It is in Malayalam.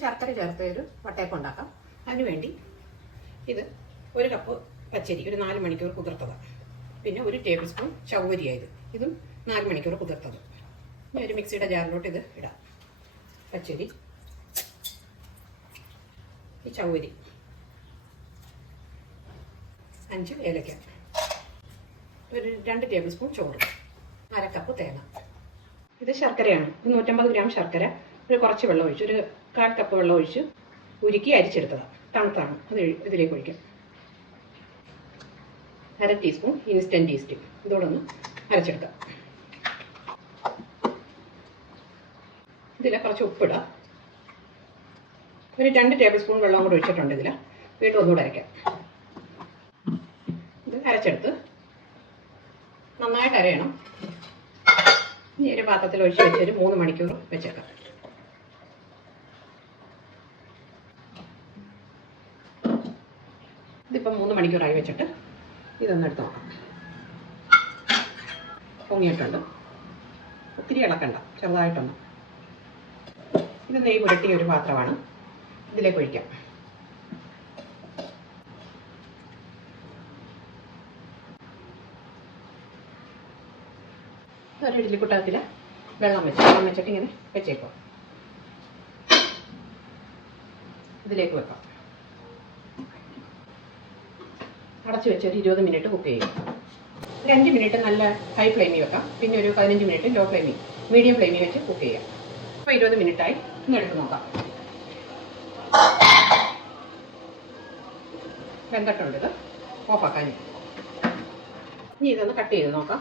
ശർക്കര ചേർത്ത് ഒരു വട്ടയപ്പം ഉണ്ടാക്കാം. അതിനുവേണ്ടി ഇത് ഒരു കപ്പ് പച്ചരി ഒരു നാല് മണിക്കൂർ കുതിർത്തതാണ് പിന്നെ ഒരു ടേബിൾ സ്പൂൺ ചവരിയായത് ഇതും നാല് മണിക്കൂർ കുതിർത്തത്. ഇനി ഒരു മിക്സിയുടെ ജാറിലോട്ട് ഇത് ഇടാം. പച്ചരി. ഈ ചവരി അഞ്ച് ഏലക്ക. ഒരു രണ്ട് ടേബിൾ സ്പൂൺ ചോറ്. അര കപ്പ് തേങ്ങ. ഇത് ശർക്കരയാണ്. ഇത് നൂറ്റമ്പത് ഗ്രാം ശർക്കര. ഒരു കുറച്ച് വെള്ളം ഒഴിച്ച്. ഒരു കാൽ കപ്പ് വെള്ളം ഒഴിച്ച് ഉരുക്കി അരിച്ചെടുത്തതാണ് തണുത്താണ്. അത് ഇതിലേക്ക് ഒഴിക്കാം. അര ടീസ്പൂൺ ഇൻസ്റ്റന്റ് ഈസ്റ്റ് ഇതോടെ ഒന്ന് അരച്ചെടുക്കാം. ഇതിൽ കുറച്ച് ഉപ്പിടാം. ഒരു രണ്ട് ടേബിൾ സ്പൂൺ വെള്ളം കൂടെ ഒഴിച്ചിട്ടുണ്ട് ഇതിൽ വീണ്ടും ഒന്നുകൂടെ അരയ്ക്കാം ഇത് അരച്ചെടുത്ത് നന്നായിട്ട് അരയണം. ഇനി ഒരു പാത്രത്തിൽ ഒഴിച്ച് വെച്ച് ഒരു മൂന്ന് മണിക്കൂർ വെച്ചേക്കാം. ഇതിപ്പം മൂന്ന് മണിക്കൂറായി വെച്ചിട്ട് ഇതൊന്ന് എടുത്ത് നോക്കാം. പൊങ്ങിയിട്ടുണ്ട്. ഒത്തിരി ഇളക്കണ്ട ചെറുതായിട്ടൊന്ന്. ഇത് നെയ്യ് പുരട്ടിയ ഒരു പാത്രമാണ്. ഇതിലേക്ക് ഒഴിക്കാം. ഒരു ഇഡ്ലിക്കുട്ടത്തിൽ വെള്ളം വെച്ച് വെള്ളം വെച്ചിട്ട് ഇങ്ങനെ വെച്ചേക്കുക ഇതിലേക്ക് വെക്കാം. അടച്ചു വെച്ച് ഒരു ഇരുപത് മിനിറ്റ് കുക്ക് ചെയ്യും. ഒരു അഞ്ച് മിനിറ്റ് നല്ല ഹൈ ഫ്ലെയിമിൽ വെക്കാം. പിന്നെ ഒരു പതിനഞ്ച് മിനിറ്റ് ലോ ഫ്ലെയിമിൽ മീഡിയം ഫ്ലെയിമിൽ വെച്ച് കുക്ക് ചെയ്യാം. അപ്പോൾ ഇരുപത് മിനിറ്റായി. ഒന്ന് എടുത്ത് നോക്കാം. വെന്തട്ടുണ്ട് ഇത്. ഓഫാക്കാൻ ഇനി ഇതൊന്ന് കട്ട് ചെയ്ത് നോക്കാം.